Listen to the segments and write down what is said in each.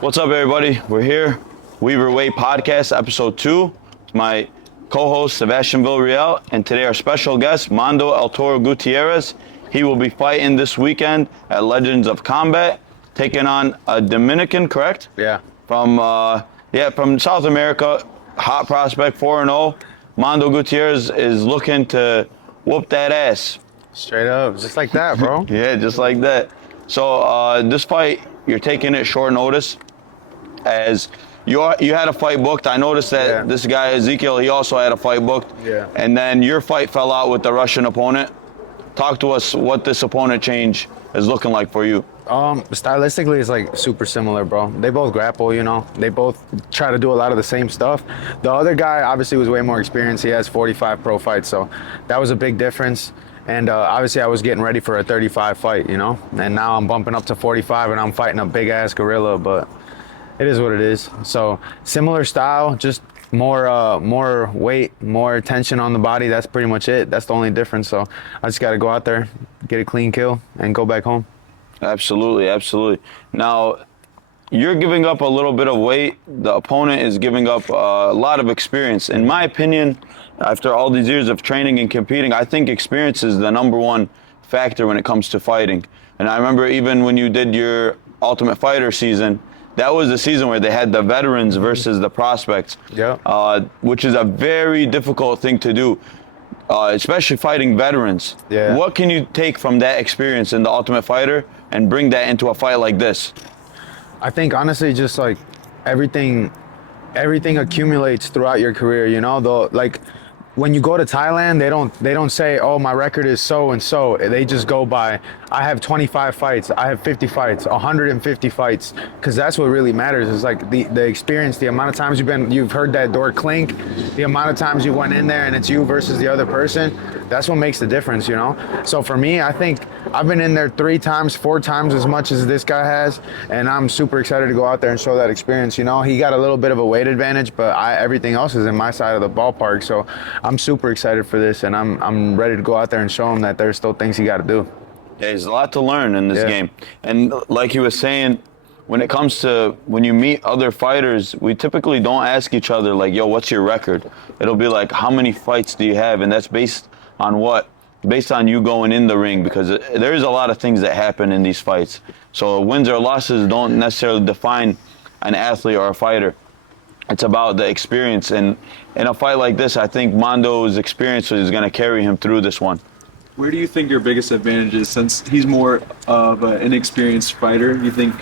What's up, everybody? We're here, Weaver Way Podcast, Episode 2. My co-host, Sebastian Villarreal, and today our special guest, Mando El Toro Gutierrez. He will be fighting this weekend at Legends of Combat, taking on a Dominican, correct? Yeah. From South America, hot prospect, 4-0. Mando Gutierrez is looking to whoop that ass. Straight up, just like that, bro. Yeah, just like that. So this fight, you're taking it short notice, as you had a fight booked. I noticed that This guy Ezekiel, he also had a fight booked. Yeah. And then your fight fell out with the Russian opponent. Talk to us what this opponent change is looking like for you. Stylistically, it's like super similar, bro. They both grapple, you know. They both try to do a lot of the same stuff. The other guy obviously was way more experienced. He has 45 pro fights, so that was a big difference. And obviously, I was getting ready for a 35 fight, you know. And now I'm bumping up to 45, and I'm fighting a big ass gorilla. But it is what it is. So similar style, just more weight, more tension on the body. That's pretty much it. That's the only difference. So I just got to go out there, get a clean kill, and go back home. Absolutely, absolutely. Now, you're giving up a little bit of weight. The opponent is giving up a lot of experience. In my opinion, after all these years of training and competing, I think experience is the number one factor when it comes to fighting. And I remember even when you did your Ultimate Fighter season, that was the season where they had the veterans versus the prospects, which is a very difficult thing to do, especially fighting veterans. Yeah. What can you take from that experience in the Ultimate Fighter and bring that into a fight like this? I think honestly, just like everything accumulates throughout your career, you know. Though, like when you go to Thailand, they don't say, oh, my record is so and so. They just go by, I have 25 fights, I have 50 fights, 150 fights, because that's what really matters. Is like the experience, the amount of times you've heard that door clink, the amount of times you went in there and it's you versus the other person. That's what makes the difference, you know. So for me, I think I've been in there 3 times, 4 times as much as this guy has, and I'm super excited to go out there and show that experience. You know, he got a little bit of a weight advantage, but everything else is in my side of the ballpark. So I'm super excited for this, and I'm ready to go out there and show him that there's still things he got to do. Yeah, there's a lot to learn in this game. And like he was saying, when it comes to when you meet other fighters, we typically don't ask each other like, yo, what's your record? It'll be like, how many fights do you have? And that's based on what? Based on you going in the ring, because there's a lot of things that happen in these fights. So wins or losses don't necessarily define an athlete or a fighter. It's about the experience. And in a fight like this, I think Mando's experience is going to carry him through this one. Where do you think your biggest advantage is, since he's more of an inexperienced fighter? You think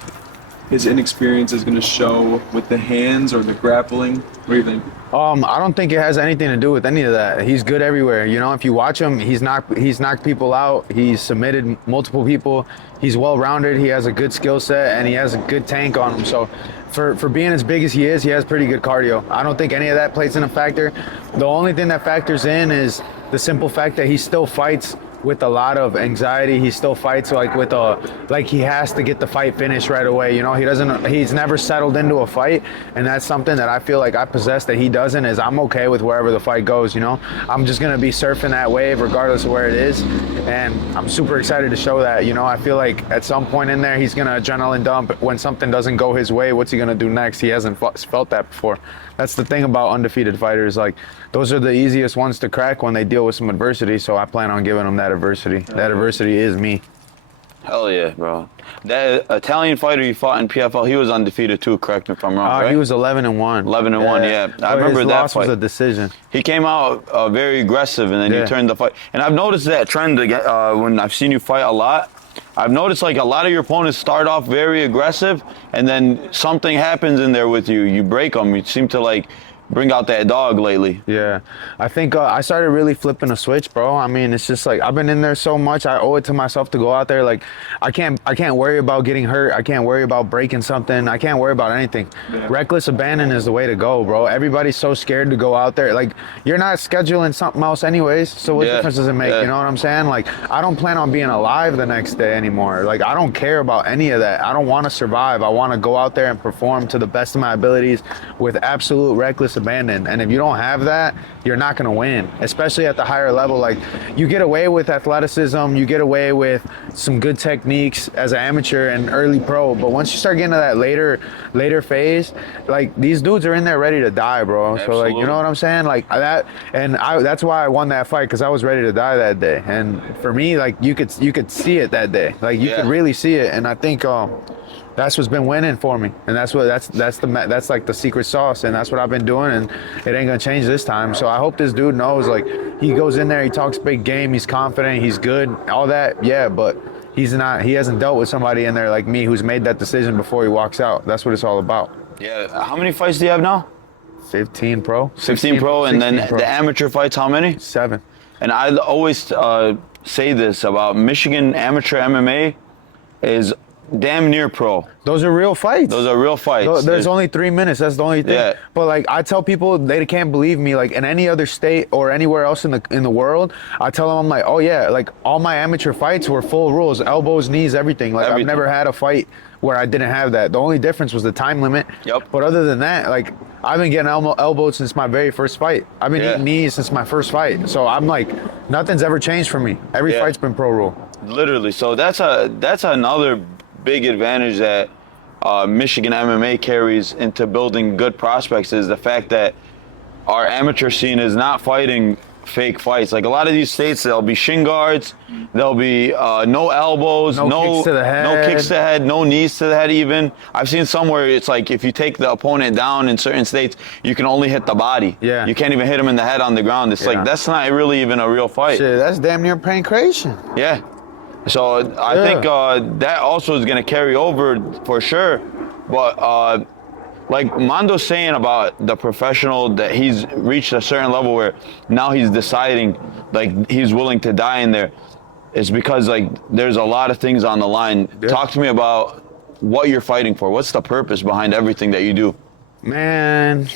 his inexperience is going to show with the hands or the grappling? What do you think? I don't think it has anything to do with any of that. He's good everywhere. You know, if you watch him, he's knocked people out. He's submitted multiple people. He's well-rounded. He has a good skill set, and he has a good tank on him. So for being as big as he has pretty good cardio. I don't think any of that plays in a factor. The only thing that factors in is the simple fact that he still fights with a lot of anxiety. He still fights like he has to get the fight finished right away. You know, he's never settled into a fight, and that's something that I feel like I possess that he doesn't. Is I'm okay with wherever the fight goes. You know, I'm just gonna be surfing that wave regardless of where it is, and I'm super excited to show that. You know, I feel like at some point in there he's gonna adrenaline dump when something doesn't go his way. What's he gonna do next? He hasn't felt that before. That's the thing about undefeated fighters. Like, those are the easiest ones to crack when they deal with some adversity. So I plan on giving them that adversity. That adversity is me. Hell yeah, bro. That Italian fighter you fought in PFL, he was undefeated too, correct me if I'm wrong, right? He was 11-1. 11-1, yeah. I remember his that loss fight. was a decision. He came out very aggressive, and then you turned the fight. And I've noticed that trend again, when I've seen you fight a lot. I've noticed like a lot of your opponents start off very aggressive, and then something happens in there with you. You break them. You seem to like bring out that dog lately. Yeah, I think I started really flipping a switch, bro. I mean, it's just like I've been in there so much. I owe it to myself to go out there. Like, I can't worry about getting hurt. I can't worry about breaking something. I can't worry about anything. Yeah. Reckless abandon is the way to go, bro. Everybody's so scared to go out there. Like, you're not scheduling something else anyways, so what difference does it make? You know what I'm saying? Like, I don't plan on being alive the next day anymore. Like, I don't care about any of that. I don't want to survive. I want to go out there and perform to the best of my abilities with absolute reckless abandon. abandoned. And if you don't have that, you're not going to win, especially at the higher level. Like, you get away with athleticism, you get away with some good techniques as an amateur and early pro, but once you start getting to that later phase, like, these dudes are in there ready to die, bro. Absolutely. So, like, you know what I'm saying? Like that, and that's why I won that fight, because I was ready to die that day. And for me, like, you could see it that day. Like, you could really see it, and I think that's what's been winning for me, and that's like the secret sauce, and that's what I've been doing, and it ain't gonna change this time. So I hope this dude knows, like, he goes in there, he talks big game, he's confident, he's good, all that, yeah, but he hasn't dealt with somebody in there like me who's made that decision before he walks out. That's what it's all about. Yeah. How many fights do you have now? 15 pro. 15 pro, and then pro. the amateur fights, how many? 7. And I always say this about Michigan amateur MMA is damn near pro. Those are real fights. Those are real fights. There's only 3 minutes. That's the only thing. Yeah. But, like, I tell people, they can't believe me. Like, in any other state or anywhere else in the world, I tell them, I'm like, oh yeah, like, all my amateur fights were full rules, elbows, knees, everything. Like, I've never had a fight where I didn't have that. The only difference was the time limit. Yep. But other than that, like, I've been getting elbowed since my very first fight. I've been eating knees since my first fight. So I'm like, nothing's ever changed for me. Every fight's been pro rule. Literally. So that's another big advantage that Michigan MMA carries into building good prospects, is the fact that our amateur scene is not fighting fake fights. Like, a lot of these states, there'll be shin guards, there'll be no elbows, no kicks to the head. no kicks to the head, no knees to the head even. I've seen somewhere it's like, if you take the opponent down in certain states, you can only hit the body. Yeah. You can't even hit him in the head on the ground. It's like, that's not really even a real fight. Shit, that's damn near pancreation. Yeah. So I think that also is going to carry over for sure. But like Mando's saying about the professional, that he's reached a certain level where now he's deciding, like, he's willing to die in there, is because, like, there's a lot of things on the line. Yeah. Talk to me about what you're fighting for. What's the purpose behind everything that you do? Man,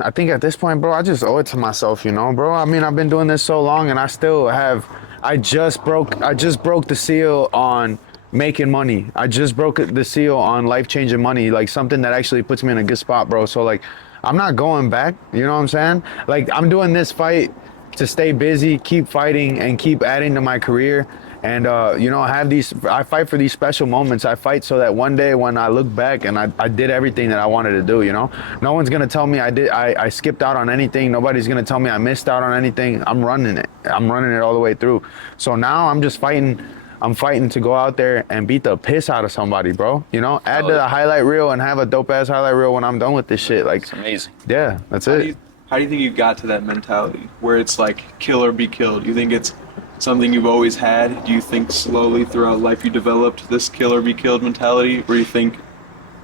I think at this point, bro, I just owe it to myself, you know, bro. I mean, I've been doing this so long, and I still have. I just broke the seal on making money. I just broke the seal on life-changing money, like something that actually puts me in a good spot, bro. So, like, I'm not going back, you know what I'm saying? Like, I'm doing this fight to stay busy, keep fighting, and keep adding to my career. And, you know, I fight for these special moments. I fight so that one day when I look back and I did everything that I wanted to do, you know? No one's going to tell me I skipped out on anything. Nobody's going to tell me I missed out on anything. I'm running it. I'm running it all the way through. So now I'm just fighting. I'm fighting to go out there and beat the piss out of somebody, bro. You know? Add to the highlight reel and have a dope-ass highlight reel when I'm done with this shit. Like, it's amazing. Yeah, that's it. How do you think you got to that mentality where it's like kill or be killed? You think it's something you've always had? Do you think slowly throughout life you developed this kill or be killed mentality, or you think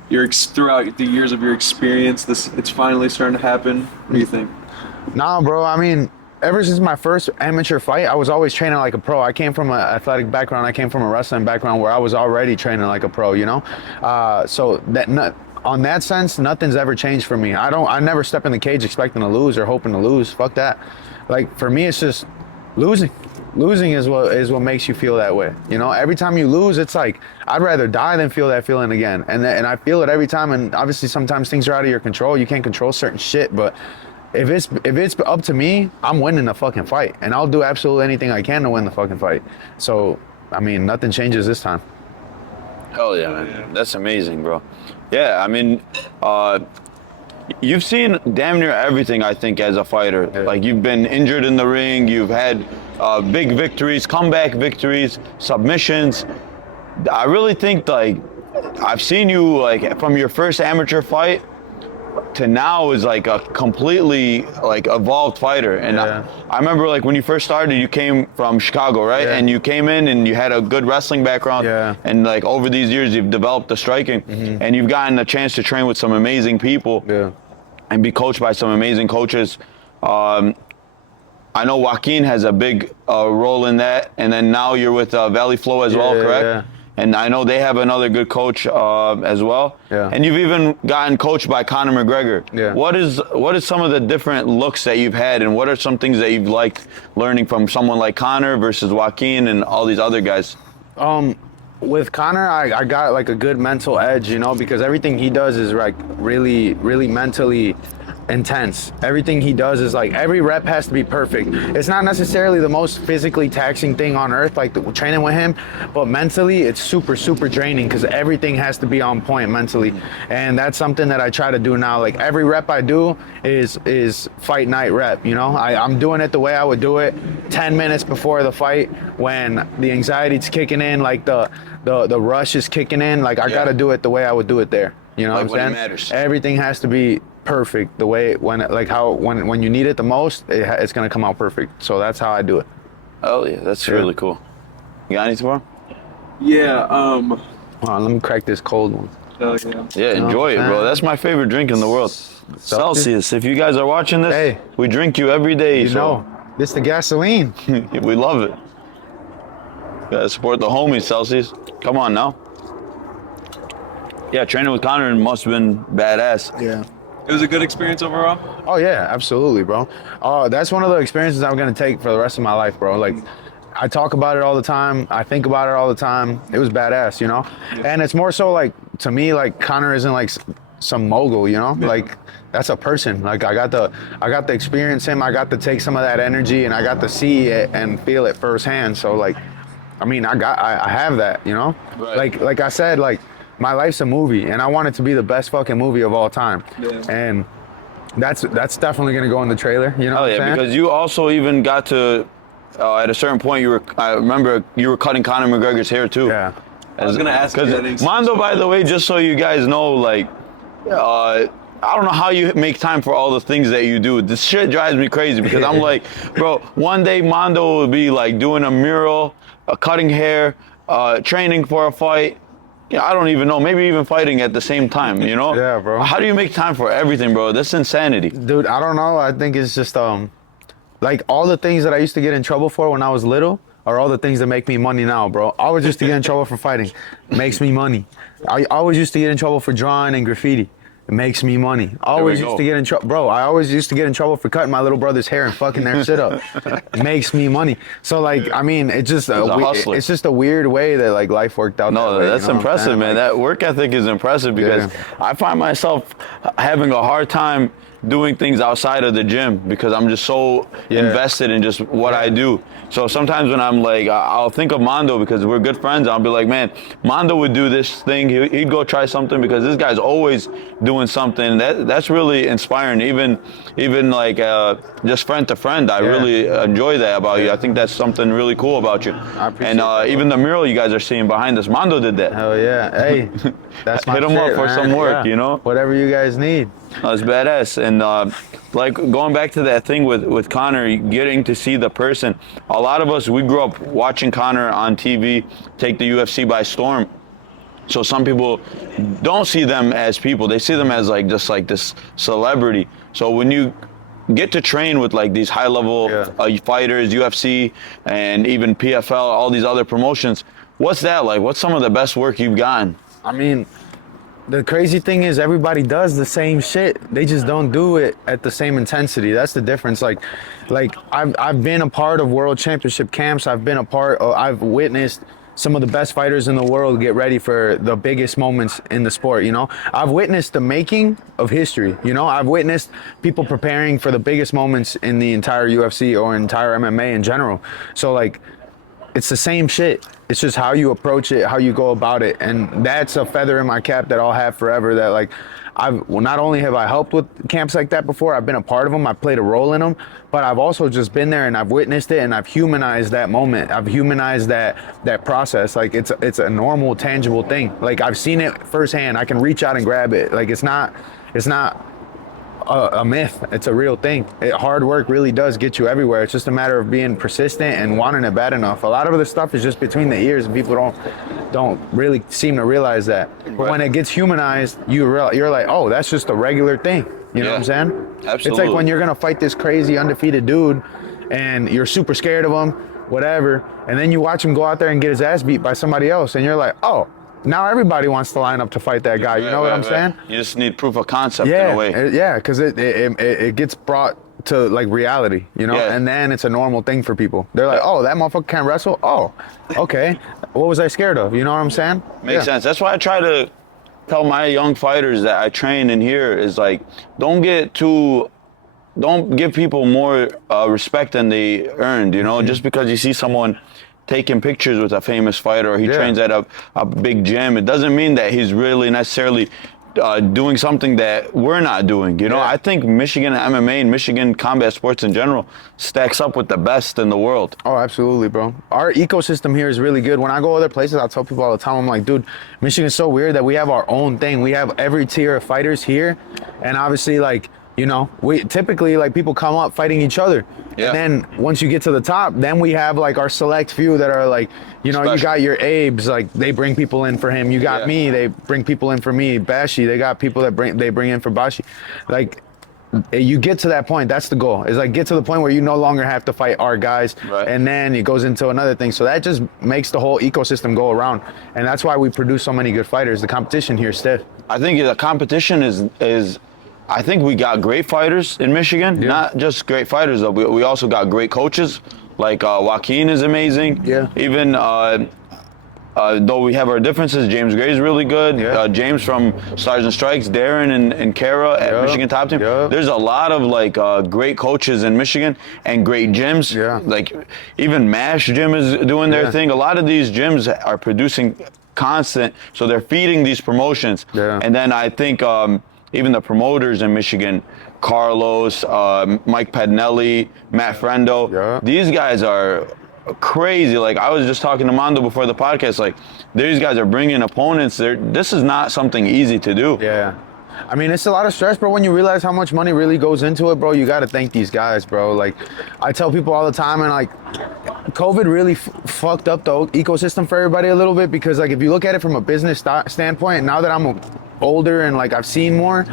throughout the years of your experience it's finally starting to happen? What do you think? Nah, bro. I mean, ever since my first amateur fight, I was always training like a pro. I came from an athletic background. I came from a wrestling background where I was already training like a pro, you know? So on that sense, nothing's ever changed for me. I never step in the cage expecting to lose or hoping to lose. Fuck that. Like, for me, it's just losing. Losing is what makes you feel that way. You know, every time you lose, it's like, I'd rather die than feel that feeling again. And I feel it every time. And obviously sometimes things are out of your control. You can't control certain shit, but if it's up to me, I'm winning the fucking fight, and I'll do absolutely anything I can to win the fucking fight. So, I mean, nothing changes this time. Hell yeah, man. That's amazing, bro. Yeah, I mean, you've seen damn near everything, I think, as a fighter. Yeah. Like, you've been injured in the ring, you've had big victories, comeback victories, submissions. I really think, like, I've seen you, like, from your first amateur fight to now is like a completely like evolved fighter. And I remember, like, when you first started, you came from Chicago, right? Yeah. And you came in and you had a good wrestling background. Yeah. And like over these years, you've developed the striking, and you've gotten a chance to train with some amazing people, and be coached by some amazing coaches. I know Joaquin has a big role in that, and then now you're with Valley Flow as well, correct? Yeah. And I know they have another good coach as well. Yeah. And you've even gotten coached by Conor McGregor. Yeah. What is some of the different looks that you've had, and what are some things that you've liked learning from someone like Conor versus Joaquin and all these other guys? With Conor, I got like a good mental edge, you know, because everything he does is like really, really mentally intense. Everything he does is like every rep has to be perfect. It's not necessarily the most physically taxing thing on earth, like training with him, but mentally it's super, super draining because everything has to be on point mentally. And that's something that I try to do now. Like every rep I do is fight night rep, you know? I'm doing it the way I would do it 10 minutes before the fight when the anxiety's kicking in, like the rush is kicking in. Like I gotta do it the way I would do it there. You know Like what I'm when it saying? matters. Everything has to be perfect the way when you need it the most, it's gonna come out perfect. So that's how I do it. Oh yeah, that's really cool. You got anything for him? Yeah. Hold on, let me crack this cold one. Hell yeah. Yeah, enjoy it, bro. That's my favorite drink in the world. Celsius. If you guys are watching this, Hey. we drink you every day. You know, this the gasoline. We love it. Gotta support the homies, Celsius. Come on now. Yeah, training with Connor must have been badass. Yeah. It was a good experience overall. Oh yeah, absolutely, bro. That's one of the experiences I'm gonna take for the rest of my life, bro. Like, I talk about it all the time. I think about it all the time. It was badass, you know. And it's more so like to me, like Connor isn't like some mogul, you know. Like that's a person. Like I got to experience him. I got to take some of that energy, and I got to see it and feel it firsthand. So like, I mean, I have that, you know. Right. Like I said, like my life's a movie, and I want it to be the best fucking movie of all time. Yeah. And that's definitely gonna go in the trailer. You know Oh what I'm yeah, saying? because you also even got to, at a certain point, I remember you were cutting Conor McGregor's hair too. Yeah. I was gonna ask you that. Because Mando, by the way, just so you guys know, like, I don't know how you make time for all the things that you do. This shit drives me crazy because I'm like, bro, one day Mando will be like doing a mural, cutting hair, training for a fight. Yeah, I don't even know. Maybe even fighting at the same time, you know? Yeah, bro. How do you make time for everything, bro? That's insanity. Dude, I don't know. I think it's just like all the things that I used to get in trouble for when I was little are all the things that make me money now, bro. I always used to get in trouble for fighting. Makes me money. I always used to get in trouble for drawing and graffiti. It makes me money. I always used to get in trouble, bro. I always used to get in trouble for cutting my little brother's hair and fucking their shit up. Makes me money. So like, I mean, it's just it's just a weird way that like life worked out. No, that way, that's you know impressive, man. That work ethic is impressive because I find myself having a hard time doing things outside of the gym because I'm just so invested in just what I do. So sometimes when I'm like, I'll think of Mando because we're good friends. I'll be like, man, Mando would do this thing. He'd go try something because this guy's always doing something. That's really inspiring. Even like just friend to friend, I really enjoy that about you. I think that's something really cool about you. I appreciate and that. even the mural you guys are seeing behind us, Mando did that. Hell yeah. Hey, that's my Hit him shit, up for man. some work, Yeah. you know? Whatever you guys need. That's badass. And like going back to that thing with Conor, getting to see the person. A lot of us, we grew up watching Conor on TV take the UFC by storm. So some people don't see them as people. They see them as like just like this celebrity. So when you get to train with like these high level fighters, UFC, and even PFL, all these other promotions, what's that like? What's some of the best work you've gotten? I mean, the crazy thing is everybody does the same shit. They just don't do it at the same intensity. That's the difference. Like I've been a part of world championship camps. I've witnessed some of the best fighters in the world get ready for the biggest moments in the sport, you know? I've witnessed the making of history, you know? I've witnessed people preparing for the biggest moments in the entire UFC or entire MMA in general. So like, it's the same shit. It's just how you approach it, how you go about it. And that's a feather in my cap that I'll have forever, that like, not only have I helped with camps like that before, I've been a part of them, I've played a role in them, but I've also just been there and I've witnessed it and I've humanized that moment. I've humanized that process. Like it's a normal, tangible thing. Like I've seen it firsthand. I can reach out and grab it. Like it's not a myth. It's a real thing. Hard work really does get you everywhere. It's just a matter of being persistent and wanting it bad enough. A lot of the stuff is just between the ears and people don't really seem to realize that. But when it gets humanized, you're like, oh, that's just a regular thing. You know what I'm saying? Absolutely. It's like when you're gonna fight this crazy undefeated dude and you're super scared of him, whatever, and then you watch him go out there and get his ass beat by somebody else and you're like, oh, now everybody wants to line up to fight that guy. You know what I'm saying? You just need proof of concept in a way. Yeah, because it gets brought to like reality, you know, and then it's a normal thing for people. They're like, oh, that motherfucker can't wrestle? Oh, okay. What was I scared of? You know what I'm saying? Makes sense. That's why I try to tell my young fighters that I train in here is like, don't give people more respect than they earned, you know, just because you see someone taking pictures with a famous fighter or he trains at a big gym, it doesn't mean that he's really necessarily doing something that we're not doing, you know. I think Michigan MMA and Michigan combat sports in general stacks up with the best in the world. Oh, absolutely, bro. Our ecosystem here is really good. When I go other places, I tell people all the time, I'm like, dude, Michigan's so weird that we have our own thing. We have every tier of fighters here, and obviously, like, you know, we typically, like, people come up fighting each other. And then once you get to the top, then we have like our select few that are like, you know, you got your Abes, like they bring people in for him. You got me, they bring people in for me. Bashi, they got people that bring in for Bashi. Like, you get to that point, that's the goal. Is like get to the point where you no longer have to fight our guys, and then it goes into another thing. So that just makes the whole ecosystem go around, and that's why we produce so many good fighters. The competition here is stiff. I think the competition is I think we got great fighters in Michigan. Not just great fighters though. We also got great coaches. Like Joaquin is amazing. Even though we have our differences, James Gray's really good. James from Stars and Strikes, Darren and Kara at Michigan Top Team. There's a lot of like great coaches in Michigan and great gyms. Like even MASH gym is doing their thing. A lot of these gyms are producing constant, so they're feeding these promotions. And then I think even the promoters in Michigan, Carlos, Mike Padnelli, Matt Frendo, these guys are crazy. Like I was just talking to Mando before the podcast, like these guys are bringing opponents. This is not something easy to do. I mean, it's a lot of stress, bro. When you realize how much money really goes into it, bro, you got to thank these guys, bro. Like, I tell people all the time, and like, COVID really fucked up the ecosystem for everybody a little bit, because like, if you look at it from a business standpoint, now that I'm older and like I've seen more,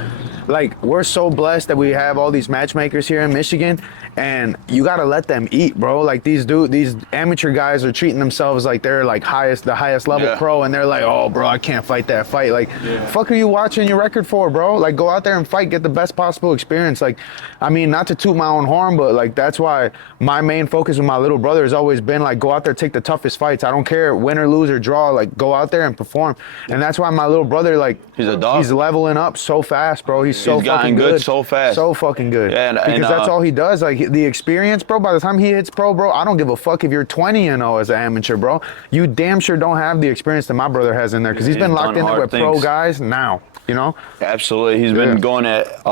like we're so blessed that we have all these matchmakers here in Michigan, and you got to let them eat, bro. Like these amateur guys are treating themselves like they're like the highest level pro, and they're like, oh bro, I can't fight that fight. Like fuck are you watching your record for, bro? Like go out there and fight, get the best possible experience. Like, I mean, not to toot my own horn, but like that's why my main focus with my little brother has always been like, go out there, take the toughest fights. I don't care win or lose or draw, like go out there and perform. And that's why my little brother, like, he's leveling up so fast, bro. He's so fucking good so fast. So fucking good. And that's all he does. Like the experience, bro, by the time he hits pro, bro, I don't give a fuck if you're 20-0 as an amateur, bro. You damn sure don't have the experience that my brother has in there, because he's been locked in there with pro guys now, you know? Absolutely. He's been going at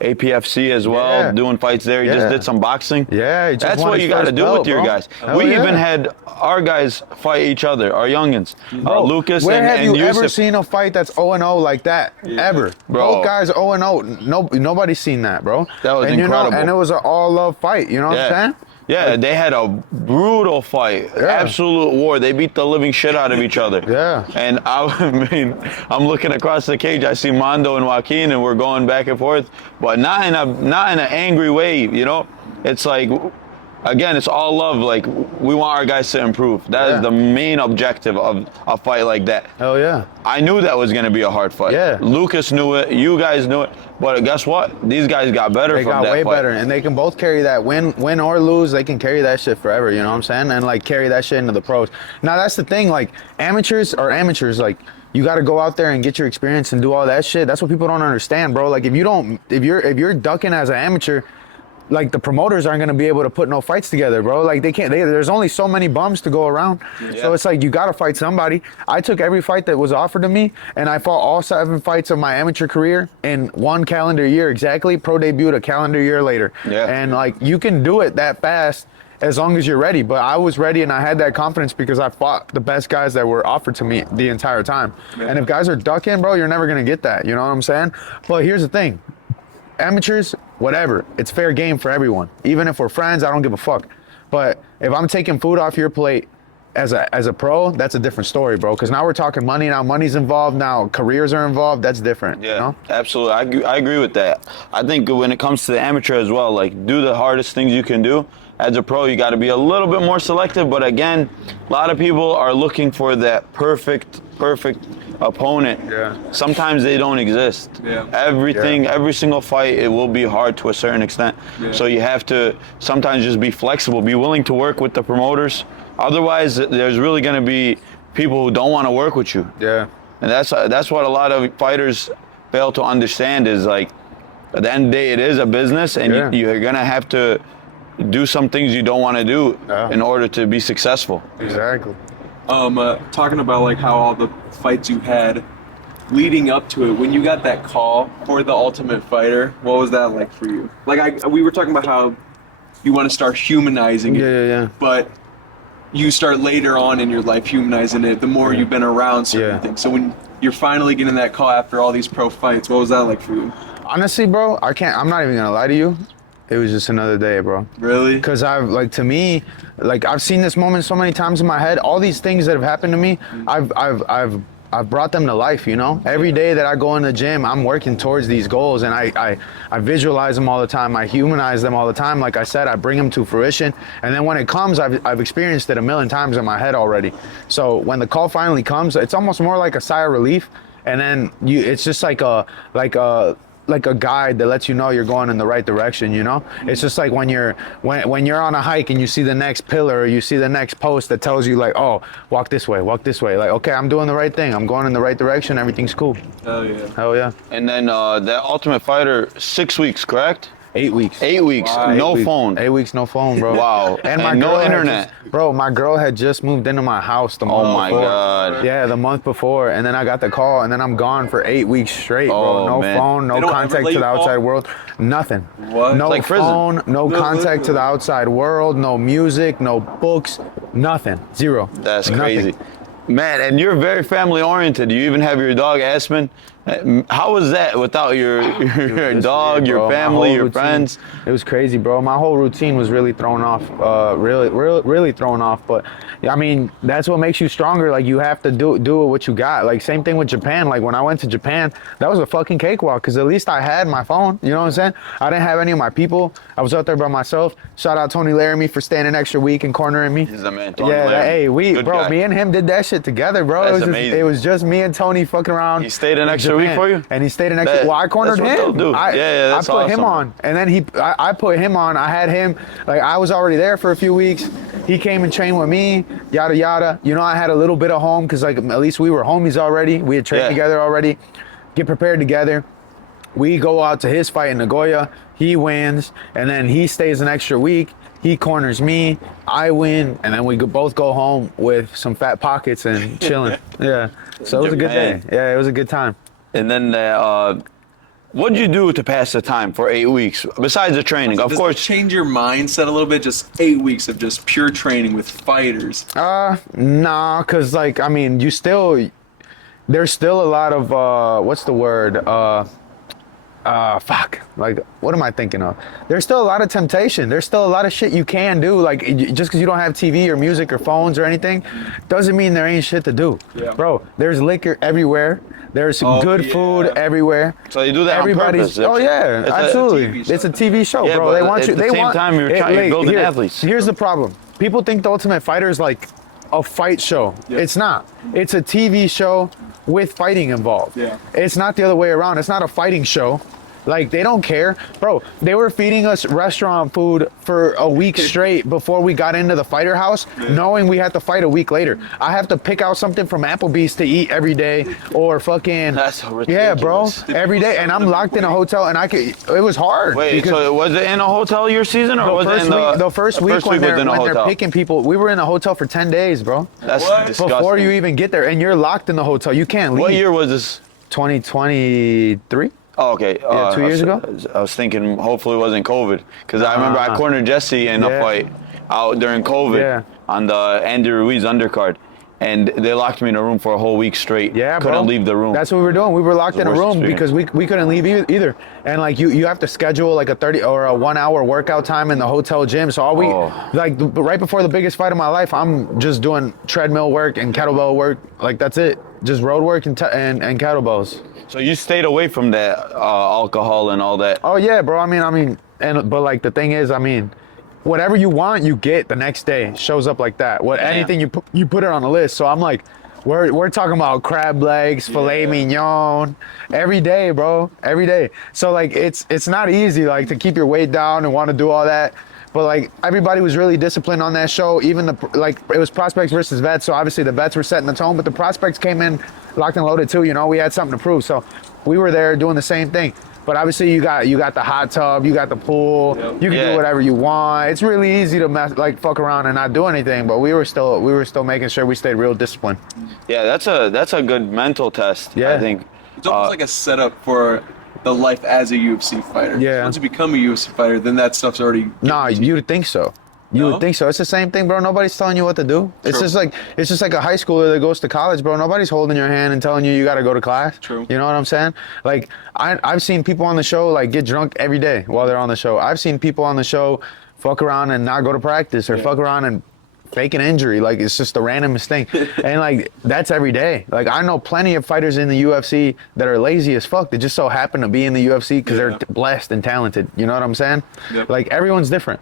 APFC as well, doing fights there. He just did some boxing. That's what you got to do with your guys. We even had our guys fight each other, our youngins. Lucas where and have you Yusuf. ever seen a fight that's 0-0 like that? Ever. Bro. Both guys 0-0. Nobody's seen that, bro. That was and, incredible. You know, and it was an all-love fight, you know what I'm saying? Yeah, they had a brutal fight, absolute war. They beat the living shit out of each other. And I mean, I'm looking across the cage. I see Mando and Joaquin, and we're going back and forth, but not in an angry way. You know, it's like, again, it's all love. Like we want our guys to improve. That is the main objective of a fight like that. Hell yeah. I knew that was going to be a hard fight. Lucas knew it. You guys knew it. But guess what? These guys got better from that fight. They got way better, and they can both carry that. Win or lose, they can carry that shit forever, you know what I'm saying? And, like, carry that shit into the pros. Now, that's the thing. Like, amateurs are amateurs. Like, you got to go out there and get your experience and do all that shit. That's what people don't understand, bro. Like, if you're ducking as an amateur, like the promoters aren't going to be able to put no fights together, bro. Like there's only so many bums to go around. So it's like, you got to fight somebody. I took every fight that was offered to me, and I fought all 7 fights of my amateur career in 1 calendar year exactly. Pro debuted a calendar year later. And like, you can do it that fast as long as you're ready. But I was ready, and I had that confidence because I fought the best guys that were offered to me the entire time. And if guys are ducking, bro, you're never going to get that. You know what I'm saying? But here's the thing. Amateurs, whatever, it's fair game for everyone. Even if we're friends, I don't give a fuck. But if I'm taking food off your plate as a pro, that's a different story, bro. Because now we're talking money. Now money's involved. Now careers are involved. That's different. You know? Absolutely. I agree with that. I think when it comes to the amateur as well, like, do the hardest things you can do. As a pro, you got to be a little bit more selective. But again, a lot of people are looking for that perfect opponent. Sometimes they don't exist. Every single fight, it will be hard to a certain extent. So you have to sometimes just be flexible, be willing to work with the promoters. Otherwise, there's really going to be people who don't want to work with you. And that's what a lot of fighters fail to understand is like, at the end of the day, it is a business, and you're gonna have to do some things you don't want to do in order to be successful. Exactly. Talking about like how all the fights you had leading up to it, when you got that call for the Ultimate Fighter, what was that like for you? Like we were talking about how you want to start humanizing it, Yeah. but you start later on in your life humanizing it the more you've been around certain things. So when you're finally getting that call after all these pro fights, what was that like for you? Honestly, bro, I'm not even gonna lie to you. It was just another day, bro. Really? Because to me, I've seen this moment so many times in my head. All these things that have happened to me, I've brought them to life, you know? Every day that I go in the gym, I'm working towards these goals, and I visualize them all the time. I humanize them all the time. Like I said, I bring them to fruition. And then when it comes, I've experienced it a million times in my head already. So when the call finally comes, it's almost more like a sigh of relief. And then it's just like a guide that lets you know you're going in the right direction, you know? It's just like when you're on a hike and you see the next pillar or you see the next post that tells you like, oh, walk this way. Like, okay, I'm doing the right thing. I'm going in the right direction. Everything's cool. Hell yeah. And then that Ultimate Fighter, 6 weeks, correct? 8 weeks. 8 weeks, Wow. no phone. 8 weeks, no phone, bro. Wow. And my And no girl internet. my girl had just moved into my house the month Oh my before. God. Yeah, the month before. And then I got the call, and then I'm gone for 8 weeks straight, bro. Oh, No man. phone, no They don't ever contact let to you the call? outside world. Nothing. What? No It's like prison. phone, no contact to the outside world, no music, no books, nothing. Zero. That's Nothing. crazy. Man, and you're very family oriented. You even have your dog, Aspen. How was that without your dog, weird, your bro. My family, whole your routine- friends? It was crazy, bro. My whole routine was really thrown off. Really thrown off. But I mean, that's what makes you stronger. Like you have to do what you got. Like same thing with Japan. Like when I went to Japan, that was a fucking cakewalk because at least I had my phone. You know what I'm saying? I didn't have any of my people. I was out there by myself. Shout out Tony Laramie for staying an extra week and cornering me. He's the man. Tony Yeah, Laramie. Good bro, guy. me and him did that shit together, bro. That's it was amazing. It was just me and Tony fucking around. He stayed an in extra week Japan. for you? And he stayed an extra. That- Well, I cornered that's what him. they'll do. Yeah, that's I put him awesome. on, and then I put him on. I had him. Like I was already there for a few weeks. He came and trained with me. Yada yada. You know, I had a little bit of home because like at least we were homies already. We had trained together already. Get prepared together. We go out to his fight in Nagoya. He wins, and then he stays an extra week. He corners me, I win, and then we both go home with some fat pockets and chilling. Yeah, so it was a good day. Japan. Yeah, it was a good time. And then, what'd you do to pass the time for 8 weeks besides the training? Of Does course. it change your mindset a little bit? Just 8 weeks of just pure training with fighters. Nah, cause like I mean, there's still a lot of what's the word? Fuck. Like, what am I thinking of? There's still a lot of temptation. There's still a lot of shit you can do. Like, just because you don't have TV or music or phones or anything, doesn't mean there ain't shit to do. Yeah. Bro, there's liquor everywhere. There's good food everywhere. So you do that on purpose. Oh yeah, It's a absolutely. TV show. It's a TV show, Yeah, bro. but They want at you. the They same want. time, you're building here- athletes. Here's the problem. People think the Ultimate Fighter is like a fight show. Yeah. It's not. It's a TV show with fighting involved. Yeah. It's not the other way around. It's not a fighting show. Like, they don't care. Bro, they were feeding us restaurant food for a week straight before we got into the fighter house, knowing we had to fight a week later. I have to pick out something from Applebee's to eat every day or fucking... That's so Yeah, bro. ridiculous. Every day. And I'm locked in a hotel, and it was hard. Wait, because so was it in a hotel your season, or was it in the first week when was they're in a hotel? picking people, we were in a hotel for 10 days, bro. That's What? disgusting. Before you even get there, and you're locked in the hotel. You can't leave. What year was this? 2023? Oh, okay. Yeah, 2 years ago? I was thinking hopefully it wasn't COVID, because I remember I cornered Jesse in a Yeah. fight out during COVID Yeah. on the Andy Ruiz undercard, and they locked me in a room for a whole week straight. Yeah, bro. Couldn't leave the room. That's what we were doing. We were locked The in a worst room experience. because we couldn't leave either. And like you have to schedule like a 30 or a 1 hour workout time in the hotel gym. So all right before the biggest fight of my life, I'm just doing treadmill work and kettlebell work. Like that's it. Just road work and kettlebells. So you stayed away from that alcohol and all that. Oh yeah, bro. I mean, but like the thing is, I mean, whatever you want, you get the next day. Shows up like that. Anything you put it on the list. So I'm like, we're talking about crab legs, filet mignon, every day, bro, every day. So like it's not easy like to keep your weight down and want to do all that. But like everybody was really disciplined on that show. Even it was prospects versus vets. So obviously the vets were setting the tone, but the prospects came in locked and loaded too. You know, we had something to prove, so we were there doing the same thing. But obviously, you got the hot tub, you got the pool, you can do whatever you want. It's really easy to fuck around and not do anything. But we were still making sure we stayed real disciplined. Yeah, that's a good mental test. Yeah. I think It's almost like a setup for the life as a UFC fighter. Yeah. Once you become a UFC fighter, then that stuff's already. Nah, you'd think so. You would think so. It's the same thing, bro. Nobody's telling you what to do. It's just like a high schooler that goes to college, bro. Nobody's holding your hand and telling you got to go to class. True. You know what I'm saying? Like I've seen people on the show like get drunk every day while they're on the show. I've seen people on the show fuck around and not go to practice or fuck around and fake an injury. Like it's just the randomest thing. And like that's every day. Like I know plenty of fighters in the UFC that are lazy as fuck that just so happen to be in the UFC because they're blessed and talented. You know what I'm saying? Yep. Like everyone's different.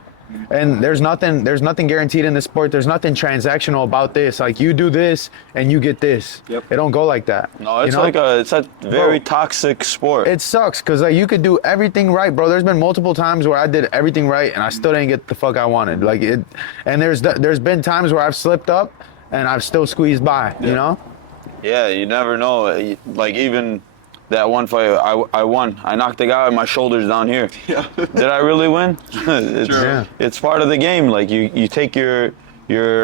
And there's nothing guaranteed in this sport. There's nothing transactional about this. Like you do this and you get this. Yep. It don't go like that. no, it's you know? it's a very toxic sport. It sucks because like you could do everything right, bro. There's been multiple times where I did everything right and I still didn't get the fuck I wanted. Like it, and there's been times where I've slipped up and I've still squeezed by. You know? Yeah, you never know. Like even that one fight, I won. I knocked the guy with my shoulders down here. Yeah. Did I really win? It's part of the game. Like you take your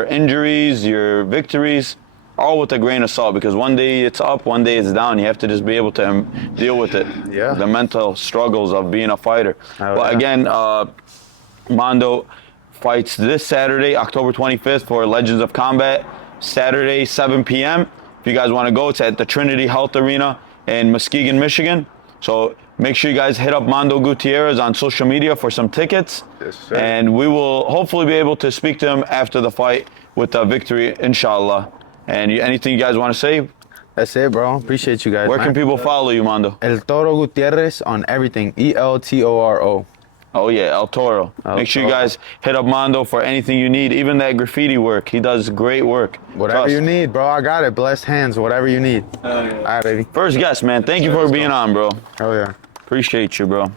injuries, your victories, all with a grain of salt because one day it's up, one day it's down. You have to just be able to deal with it. Yeah. The mental struggles of being a fighter. But yeah. again, Mando fights this Saturday, October 25th for Legends of Combat. Saturday, 7 p.m. If you guys want to go, it's at the Trinity Health Arena in Muskegon, Michigan. So make sure you guys hit up Mando Gutierrez on social media for some tickets. Yes, sir. And we will hopefully be able to speak to him after the fight with a victory, inshallah. And anything you guys want to say? That's it, bro. Appreciate you guys. Where man. can people follow you, Mando? El Toro Gutierrez on everything. ELTORO. Oh yeah, El Toro. Make sure you guys hit up Mando for anything you need, even that graffiti work. He does great work. Whatever Trust. you need, bro. I got it. Blessed hands. Whatever you need. Yeah. All right, baby. First guest, man. Thank you for being on, bro. Hell yeah. Appreciate you, bro.